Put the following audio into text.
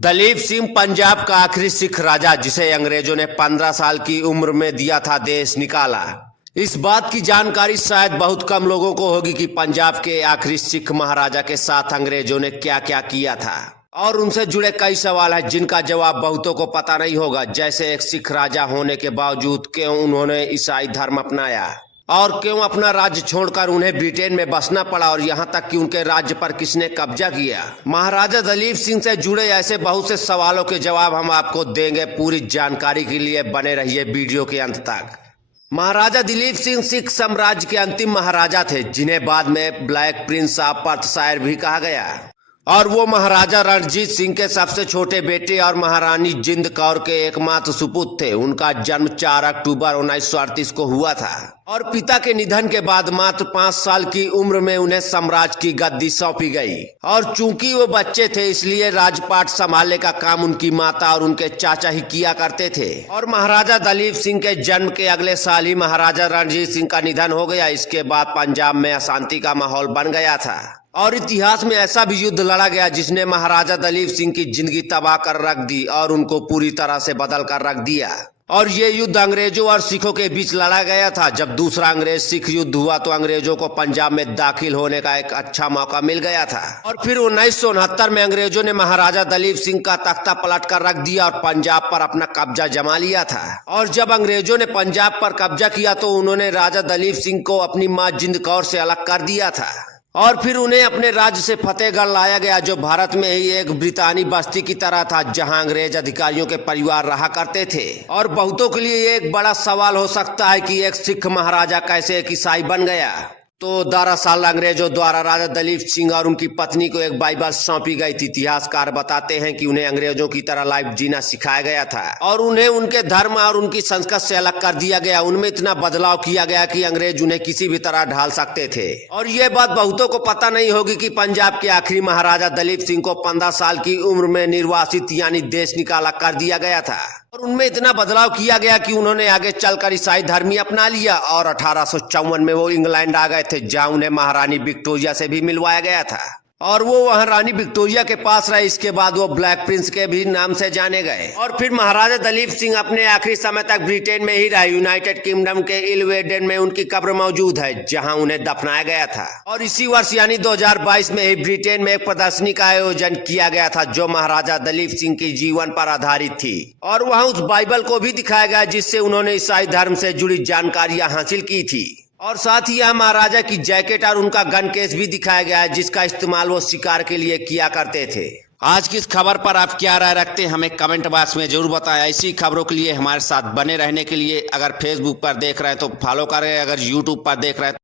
दलीप सिंह पंजाब का आखिरी सिख राजा जिसे अंग्रेजों ने 15 साल की उम्र में दिया था देश निकाला। इस बात की जानकारी शायद बहुत कम लोगों को होगी कि पंजाब के आखिरी सिख महाराजा के साथ अंग्रेजों ने क्या क्या किया था और उनसे जुड़े कई सवाल हैं जिनका जवाब बहुतों को पता नहीं होगा। जैसे एक सिख राजा होने के बावजूद क्यों उन्होंने ईसाई धर्म अपनाया और क्यों अपना राज्य छोड़कर उन्हें ब्रिटेन में बसना पड़ा और यहाँ तक कि उनके राज्य पर किसने कब्जा किया। महाराजा दलीप सिंह से जुड़े ऐसे बहुत से सवालों के जवाब हम आपको देंगे। पूरी जानकारी के लिए बने रहिए वीडियो के अंत तक। महाराजा दलीप सिंह सिख साम्राज्य के अंतिम महाराजा थे जिन्हें बाद में ब्लैक प्रिंस ऑफ पर्थशायर भी कहा गया और वो महाराजा रणजीत सिंह के सबसे छोटे बेटे और महारानी जिंद कौर के एकमात्र सुपुत्र थे। उनका जन्म 4 अक्टूबर 1938 को हुआ था और पिता के निधन के बाद मात्र 5 साल की उम्र में उन्हें साम्राज्य की गद्दी सौंपी गई और चूंकि वो बच्चे थे इसलिए राजपाट संभालने का काम उनकी माता और उनके चाचा ही किया करते थे। और महाराजा दलीप सिंह के जन्म के अगले साल ही महाराजा रणजीत सिंह का निधन हो गया। इसके बाद पंजाब में अशांति का माहौल बन गया था और इतिहास में ऐसा भी युद्ध लड़ा गया जिसने महाराजा दलीप सिंह की जिंदगी तबाह कर रख दी और उनको पूरी तरह से बदल कर रख दिया। और ये युद्ध अंग्रेजों और सिखों के बीच लड़ा गया था। जब दूसरा अंग्रेज सिख युद्ध हुआ तो अंग्रेजों को पंजाब में दाखिल होने का एक अच्छा मौका मिल गया था और फिर 1969 में अंग्रेजों ने महाराजा दलीप सिंह का तख्ता पलट कर रख दिया और पंजाब पर अपना कब्जा जमा लिया था। और जब अंग्रेजों ने पंजाब पर कब्जा किया तो उन्होंने राजा दलीप सिंह को अपनी माँ जिंद कौर से अलग कर दिया था और फिर उन्हें अपने राज्य से फतेहगढ़ लाया गया जो भारत में ही एक ब्रितानी बस्ती की तरह था जहां अंग्रेज अधिकारियों के परिवार रहा करते थे। और बहुतों के लिए एक बड़ा सवाल हो सकता है कि एक सिख महाराजा कैसे एक ईसाई बन गया। तो दरअसल अंग्रेजों द्वारा राजा दलीप सिंह और उनकी पत्नी को एक बाइबल सौंपी गई थी। इतिहासकार बताते हैं कि उन्हें अंग्रेजों की तरह लाइफ जीना सिखाया गया था और उन्हें उनके धर्म और उनकी संस्कृति से अलग कर दिया गया। उनमें इतना बदलाव किया गया कि अंग्रेज उन्हें किसी भी तरह ढाल सकते थे। और ये बात बहुतों को पता नहीं होगी कि पंजाब के आखिरी महाराजा दलीप सिंह को 15 साल की उम्र में निर्वासित यानी देश निकाला कर दिया गया था और उनमें इतना बदलाव किया गया कि उन्होंने आगे चलकर ईसाई धर्म ही अपना लिया और 1854 में वो इंग्लैंड आ गए थे जहां उन्हें महारानी विक्टोरिया से भी मिलवाया गया था और वो वहां रानी विक्टोरिया के पास रहे। इसके बाद वो ब्लैक प्रिंस के भी नाम से जाने गए और फिर महाराजा दलीप सिंह अपने आखिरी समय तक ब्रिटेन में ही रहे। यूनाइटेड किंगडम के इलवेडेन में उनकी कब्र मौजूद है जहां उन्हें दफनाया गया था। और इसी वर्ष यानी 2022 में ही ब्रिटेन में एक प्रदर्शनी का आयोजन किया गया था जो महाराजा दलीप सिंह के जीवन पर आधारित थी और वहाँ उस बाइबल को भी दिखाया गया जिससे उन्होंने ईसाई धर्म से जुड़ी जानकारियां हासिल की थी। और साथ ही यहाँ महाराजा की जैकेट और उनका गन केस भी दिखाया गया है जिसका इस्तेमाल वो शिकार के लिए किया करते थे। आज की इस खबर पर आप क्या राय रखते हैं हमें कमेंट बॉक्स में जरूर बताएं। ऐसी खबरों के लिए हमारे साथ बने रहने के लिए अगर फेसबुक पर देख रहे हैं तो फॉलो करें, अगर यूट्यूब पर देख रहे हैं